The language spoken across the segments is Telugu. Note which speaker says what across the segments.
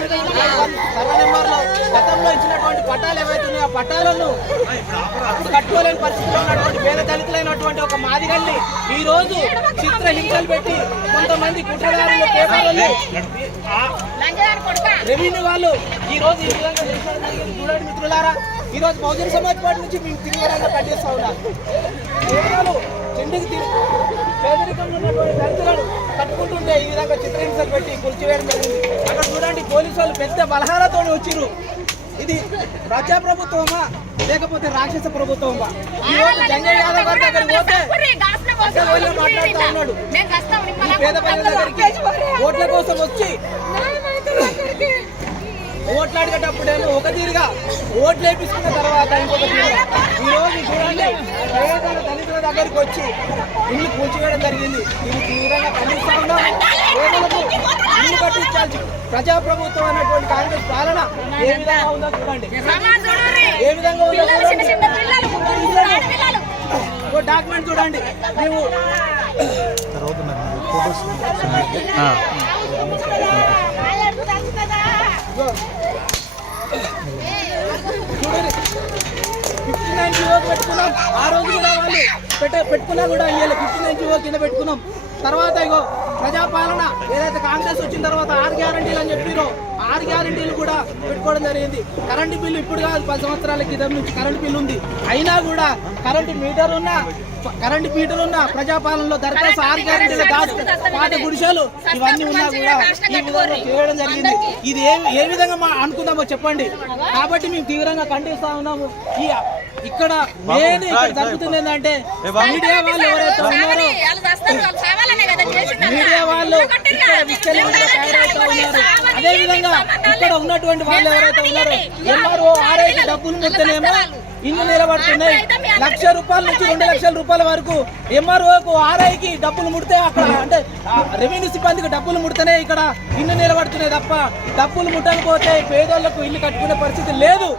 Speaker 1: సర్వ నెంబర్లో గతంలో ఇచ్చినటువంటి పట్టాలు ఏవైతున్నాయో ఆ పట్టాలను అప్పుడు కట్టుకోలేని పరిస్థితిలో ఉన్నటువంటి పేద దళితులైనటువంటి ఒక మాదిగల్ని ఈ రోజు చిత్ర హింసలు పెట్టి కొంతమంది కుట్రదారులు పేపర్లు రెవెన్యూ వాళ్ళు ఈ రోజు ఈ విధంగా చూడండి మిత్రులారా ఈ రోజు బహుజన సమాజ్ పార్టీ నుంచి మేము తిరిగి కట్టేస్తా ఉన్నాం. తిండికి తిని పేదరికంలో ఉన్నటువంటి దళితులను కట్టుకుంటుంటే ఈ విధంగా చిత్రహింసలు పెట్టి కూల్చివేయడం జరిగింది. అక్కడ చూడండి పోలీసు వాళ్ళు పెద్ద బలహాలతో వచ్చిర్రు. ఇది ప్రజాప్రభుత్వమా లేకపోతే రాక్షస ప్రభుత్వమా? ఈ రోజు జంగయ్య యాదవ్ గారి దగ్గరికి పోతే వాళ్ళు మాట్లాడుతూ ఉన్నాడు. పేద ప్రజల దగ్గరికి ఓట్ల కోసం వచ్చి ఓట్లు అడిగేటప్పుడేమో ఒక తీరుగా ఓట్లు వేపించుకున్న తర్వాత ఇంకొక తీరుగా ఈ రోజు చూడండి పేదల దళితుల దగ్గరికి వచ్చి ఇల్లు కూల్చివేయడం జరిగింది ఇది తీవ్రంగా ఖండిస్తా ఉన్నాం పేదలకు ఇల్లు కట్టించాల్సి ప్రజాప్రభుత్వం అన్నటువంటి కాంగ్రెస్ పాలన ఏ విధంగా ఉందో చూడండి ఏ విధంగా ఉందో చూడండి డాక్యుమెంట్ చూడండి మేము. చూడండి నైన్ జీవో పెట్టుకున్నాం. ఆ రోజు కూడా వాళ్ళు పెట్ట పెట్టుకున్నా కూడా ఇవాళ ఫిఫ్టీ నైన్ జీవో కింద పెట్టుకున్నాం. తర్వాత ఇగో ప్రజాపాలన ఏదైతే కాంగ్రెస్ వచ్చిన తర్వాత ఆరు గ్యారంటీలు అని చెప్పిరో ఆరు గ్యారంటీలు కూడా పెట్టుకోవడం జరిగింది. కరెంటు బిల్లు ఇప్పుడు కాదు పది సంవత్సరాల క్రితం నుంచి కరెంటు బిల్లు ఉంది. అయినా కూడా కరెంటు మీటర్ ఉన్న కరెంటు మీటర్ ఉన్న ప్రజాపాలనలో దరఖాస్తు ఆరు గ్యారంటీలు దాటు పాత గుడిసెలు ఇవన్నీ ఉన్నా కూడా ఈ విధంగా చేయడం జరిగింది. ఇది ఏ ఏ విధంగా మా అనుకుందామో చెప్పండి. కాబట్టి మేము తీవ్రంగా ఖండిస్తా ఉన్నాము. ఈ ఇక్కడ మెయిన్ ఇక్కడ జరుగుతుంది ఏంటంటే మీడియా వాళ్ళు ఎవరైతే ఉన్నారో మీడియా వాళ్ళు ఇక్కడ విచ్చలవిడిగా తయారవుతూ ఉన్నారు. అదే విధంగా ఇక్కడ ఉన్నటువంటి వాళ్ళు ఎవరైతే ఉన్నారో ఎంఆర్ఓ ఆర్ఐకి డబ్బులు ముడితేనేమో ఇల్లు నిలబడుతున్నాయి. లక్ష రూపాయల నుంచి రెండు లక్షల రూపాయల వరకు ఎంఆర్ఓకు ఆర్ఐకి డబ్బులు ముడితే అక్కడ అంటే రెవెన్యూ సిబ్బందికి డబ్బులు ముడితేనే ఇక్కడ ఇల్లు నిలబడుతున్నాయి తప్ప డబ్బులు ముట్టకపోతే పేదోళ్ళకు ఇల్లు కట్టుకునే పరిస్థితి లేదు.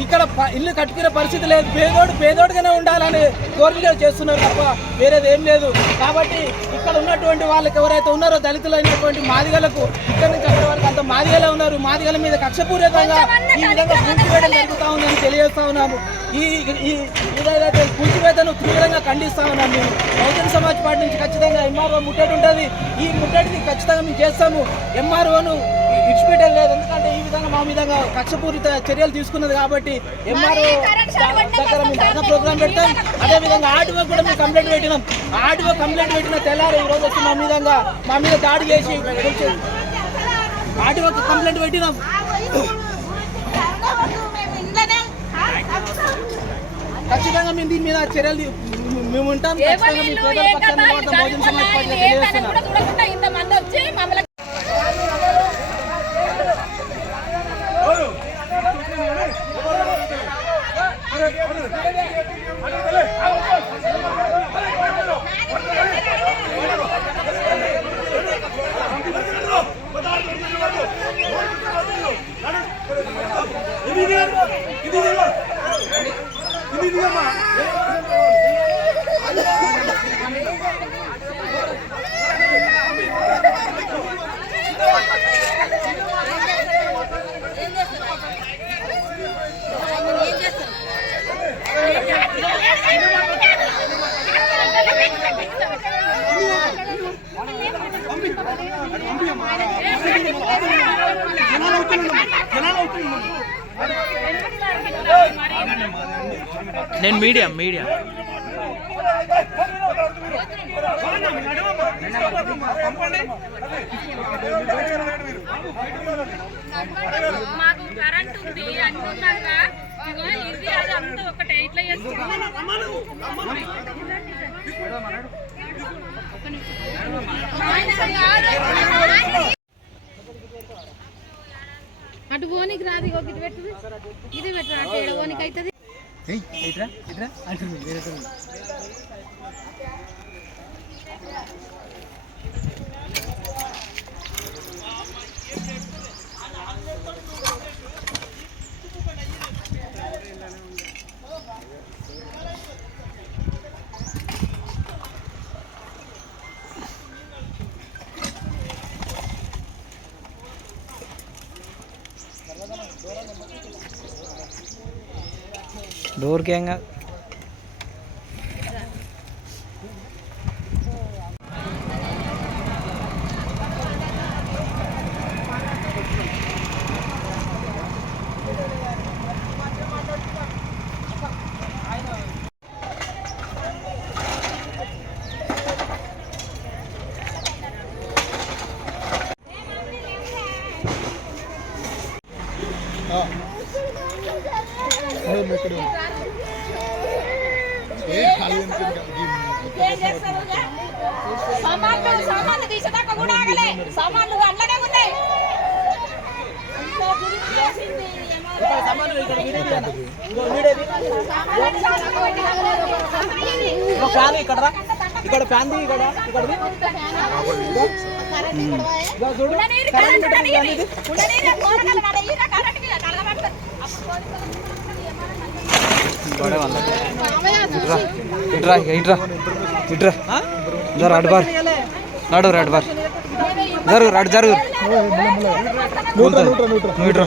Speaker 1: ఇక్కడ ప- ఇల్లు కట్టుకునే పరిస్థితి లేదు. పేదోడు పేదోడుగానే ఉండాలని కోరిక చేస్తున్నారు తప్ప వేరేది ఏం లేదు. కాబట్టి ఇక్కడ ఉన్నటువంటి వాళ్ళకి ఎవరైతే ఉన్నారో దళితులైనటువంటి మాదిగలకు ఇక్కడ నుంచి అక్కడ వరకు అంత మాదిగలే ఉన్నారు. మాదిగల మీద కక్షపూరితంగా ఈ విధంగా కూల్చివేత జరుగుతూ ఉందని తెలియజేస్తా ఉన్నాము. ఈ ఈ ఏదైతే కూల్చివేతను తీవ్రంగా ఖండిస్తా ఉన్నాము మేము. బహుజన సమాజ్ పార్టీ నుంచి ఖచ్చితంగా ఎంఆర్ఓ ముట్టడి ఉంటుంది. ఈ ముట్టడిని ఖచ్చితంగా మేము చేస్తాము. ఎంఆర్ఓను ఇడిచిపెట్టేది లేదు. ఎందుకంటే ఈ విధంగా మా విధంగా కక్షపూరిత చర్యలు తీసుకున్నది కాబట్టి ఎంఆర్ఓ దగ్గర మేము ధర్నా ప్రోగ్రామ్ పెడతాం. అదే విధంగా ఆర్టీఓ కూడా మేము కంప్లైంట్ పెట్టినాం. ఆర్టీఓ కంప్లైంట్ పెట్టిన తెల్లారు ఈ రోజు వచ్చి మా విధంగా మా మీద దాడి చేసి ఆర్టీఓ కంప్లైంట్ పెట్టినాం. ఖచ్చితంగా మేము దీని మీద చర్యలు మేము ఉంటాం. ఖచ్చితంగా సమాజ్ తెలియజేస్తున్నాం
Speaker 2: నేను మీడియా మీడియా.
Speaker 3: మాకు కరెంట్ ఉంది అనుకున్నాక ఇగో ఇది అది అంతా ఒకటే ఇట్లా చేస్తున్నాం. అటు పోనీకి రాదు ఇగో ఇది పెట్టు. ఇది పెట్టు అటు ఏడ పోనీకి అవుతుంది
Speaker 1: ఇట్రా ఇట్రా. అంటుంది డోర్కి ఏం కాదు
Speaker 3: Oh, ఫ్యాన్ ఇక్కడ ఇక్కడ ఫ్యాన్ ఇక్కడ
Speaker 1: ఇట్రా ఇట్రా ఇట్రా జరు అడ్బార్ నడు అడ్బార్ జరు జరు నువ్వు ఇట్రా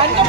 Speaker 3: అందరూ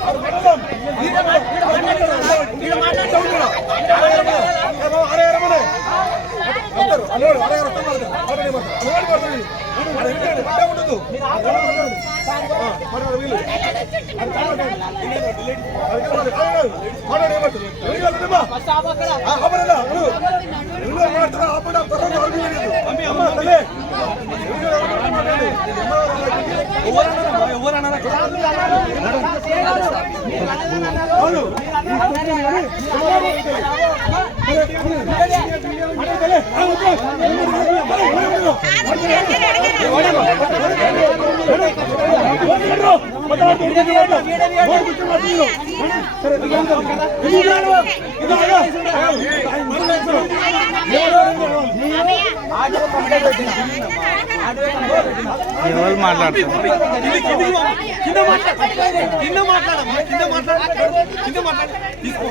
Speaker 3: వేరే
Speaker 2: ఎవరు మాట్లాడుతున్నారు
Speaker 1: కింద మాట్లాడ కింద మాట్లాడమ్మా కింద మాట్లాడ కింద మాట్లాడ. తీసుకో.